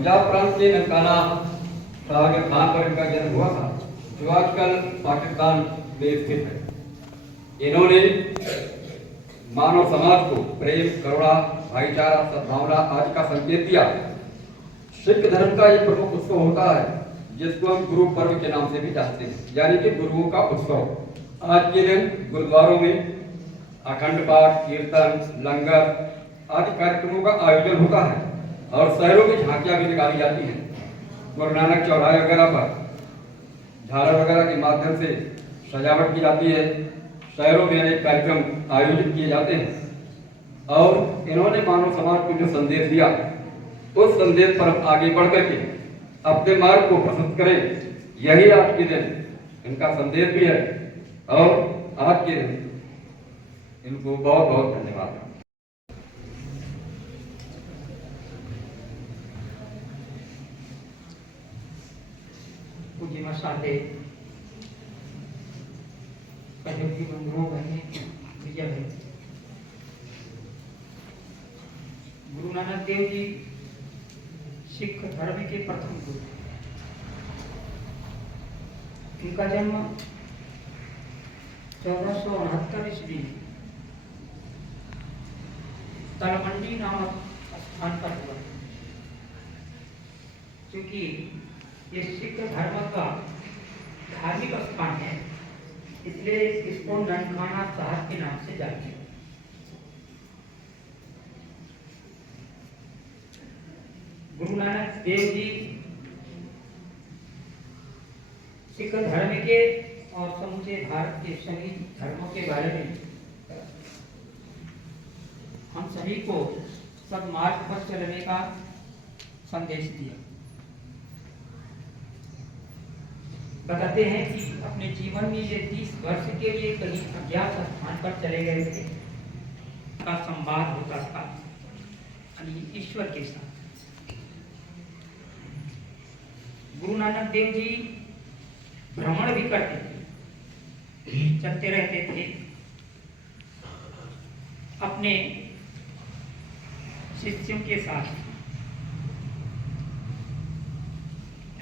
पंजाब प्रांत के ननकाना सागर खान पर इनका जन्म हुआ था, जो आजकल पाकिस्तान में स्थित है। इन्होंने मानव समाज को प्रेम, करुणा, भाईचारा, सद्भावना आदि का संकेत दिया। सिख धर्म का एक प्रमुख उत्सव होता है जिसको हम गुरु पर्व के नाम से भी जानते हैं, यानी कि गुरुओं का उत्सव। आज के दिन गुरुद्वारों में अखंड पाठ, कीर्तन, लंगर आदि कार्यक्रमों का आयोजन होता है और शहरों में झांकियां भी निकाली जाती हैं। गुरु नानक चौराहे वगैरह पर झालर वगैरह के माध्यम से सजावट की जाती है। शहरों में अनेक कार्यक्रम आयोजित किए जाते हैं और इन्होंने मानव समाज को जो संदेश दिया, उस संदेश पर हम आगे बढ़ करके अपने मार्ग को प्रस्तुत करें। यही आज के दिन इनका संदेश भी है और आज के दिन इनको बहुत बहुत धन्यवाद। पूज्य मसाले सहयोगी बंधुओं बहने विजय भाई, गुरु नानक देव जी सिख धर्म के प्रथम गुरु। इनका जन्म 1469 ईस्वी तलमंडी नामक स्थान पर हुआ। क्योंकि ये सिख धर्म का धार्मिक स्थान है, इसलिए इसको ननकाना साहब के नाम से जानते हैं। गुरु नानक देव जी सिख धर्म के और समूचे भारत के सभी धर्मों के बारे में हम सभी को सद्मार्ग पर चलने का संदेश दिया। बताते हैं कि अपने जीवन में ये 30 वर्ष के लिए कहीं अज्ञात स्थान पर चले गए थे, का संवाद होता था ईश्वर के साथ। गुरु नानक देव जी भ्रमण भी करते थे, चलते रहते थे। अपने शिष्यों के साथ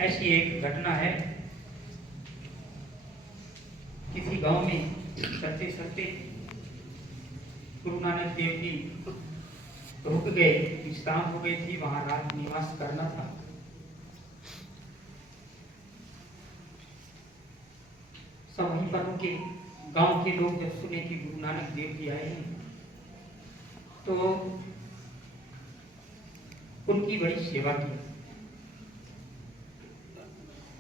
ऐसी एक घटना है। किसी गांव में चलते चलते गुरु नानक देव जी रुक गए, विश्राम हो गई थी, वहां रात निवास करना था। सब वहीं पर उनके गांव के लोग जब सुने कि गुरु नानक देव जी आए हैं तो उनकी बड़ी सेवा की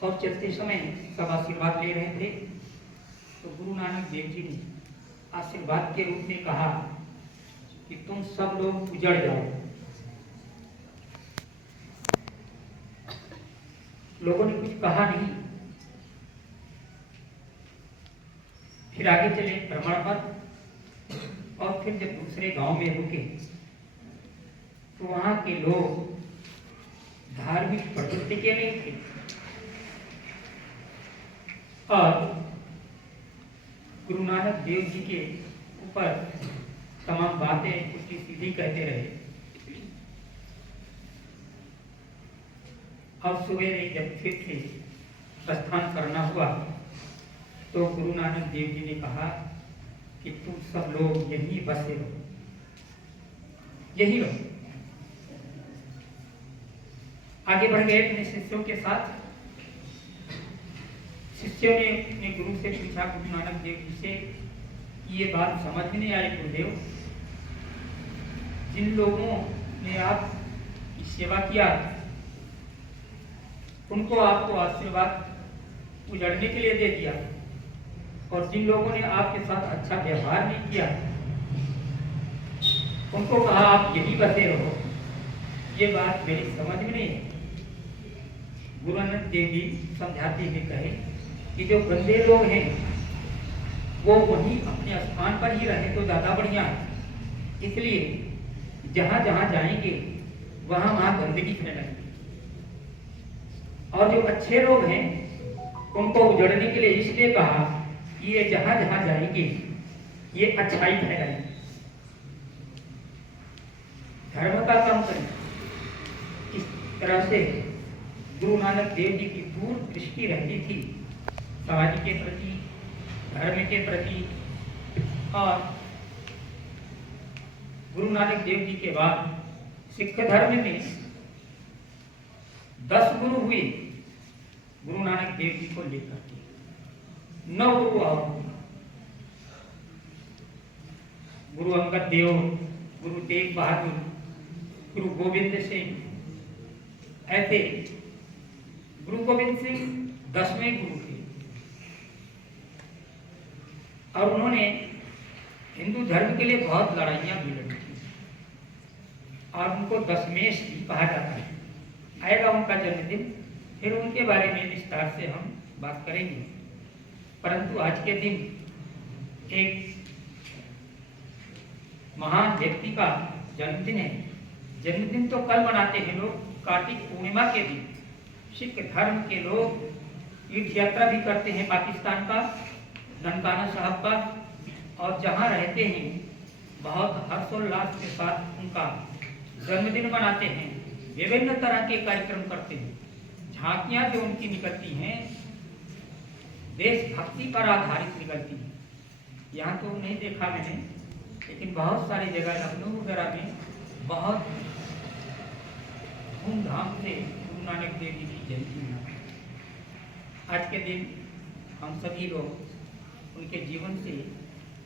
और चलते समय सब आशीर्वाद ले रहे थे। तो गुरु नानक देव जी ने आशीर्वाद के रूप में कहा कि तुम सब लोग उजड़ जाओ। लोगों ने कुछ कहा नहीं। फिर आगे चले भ्रमण पर और फिर जब दूसरे गांव में रुके तो वहां के लोग धार्मिक प्रवृत्ति के नहीं थे और गुरु नानक देव जी के ऊपर तमाम बातें उल्टी सीधी कहते रहे। अब सवेरे जब फिर से प्रस्थान करना हुआ तो गुरु नानक देव जी ने कहा कि तुम सब लोग यहीं बसे रहो, यहीं रहो। आगे बढ़ गए अपने शिष्यों के साथ। शिष्यों ने अपने गुरु से पूछा, गुरु नानक देव जी से, ये बात समझ में नहीं आई गुरुदेव, जिन लोगों ने आपकी सेवा किया उनको आपको आशीर्वाद उजड़ने के लिए दे दिया और जिन लोगों ने आपके साथ अच्छा व्यवहार नहीं किया उनको कहा आप यहीं बसे रहो। ये बात मेरी समझ में नहीं है। गुरु नानक देव जी समझाते हुए कहे कि जो गंदे लोग हैं वो वहीं अपने स्थान पर ही रहे तो ज्यादा बढ़िया है। इसलिए जहां जहां जाएंगे वहां वहां गंदगी फैलाएंगे और जो अच्छे लोग हैं उनको उजड़ने के लिए इसलिए कहा कि ये जहां जहां जाएंगे ये अच्छाई फैलाएंगे, धर्म का काम करें। तरह से गुरु नानक देव जी की पूर्ण दृष्टि रहती थी समाज के प्रति, धर्म के प्रति। और गुरु नानक देव जी के बाद सिख धर्म में 10 गुरु हुए गुरु नानक देव जी को लेकर के। 9 गुरु और गुरु अंगद देव, गुरु तेग बहादुर, गुरु गोविंद सिंह। ऐसे गुरु गोविंद सिंह 10वें गुरु थे और उन्होंने हिंदू धर्म के लिए बहुत लड़ाइयाँ भी लड़ी थी और उनको दशमेश भी कहा जाता है। आएगा उनका जन्मदिन, फिर उनके बारे में विस्तार से हम बात करेंगे। परंतु आज के दिन एक महान व्यक्ति का जन्मदिन है। जन्मदिन तो कल मनाते हैं लोग, कार्तिक पूर्णिमा के दिन सिख धर्म के लोग तीर्थ यात्रा भी करते हैं पाकिस्तान का, ननकाना साहब का, और जहाँ रहते हैं बहुत हर्षोल्लास के साथ उनका जन्मदिन मनाते हैं। विभिन्न तरह के कार्यक्रम करते हैं। झांकियाँ जो उनकी निकलती हैं देशभक्ति पर आधारित निकलती हैं। यहाँ तो नहीं देखा मैंने, लेकिन बहुत सारी जगह लखनऊ वगैरह में बहुत धूमधाम से गुरु नानक देव जी की जयंती मनाते हैं। आज के दिन हम सभी लोग उनके जीवन से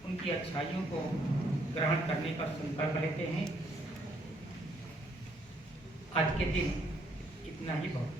उनकी अच्छाइयों को ग्रहण करने का संकल्प लेते हैं। आज के दिन इतना ही बहुत।